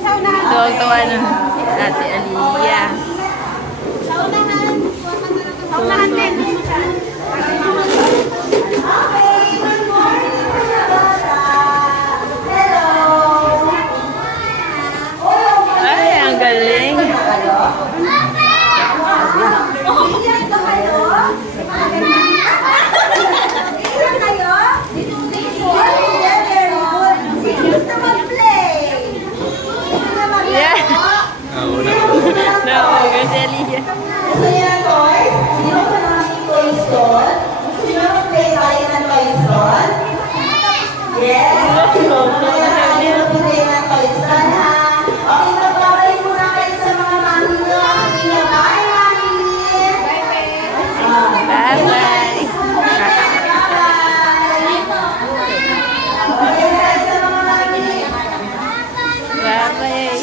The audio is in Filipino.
Tuwag-tuwa na Ate Aliyah. Saunahan din. Ay, ang galing. Yeah. No, kasi Aliyah. Gusto niyo ng toys? Sino ba naman yung toy store? Gusto niyo mag-play tayo ng toy store? Yes? Ayaw mag-play ng toy store, ha? Okay, magbabalik muna kayo sa mga mami nyo. Bye, mami! Bye-bye. Bye-bye! Okay, guys, sa mga mami. Bye-bye.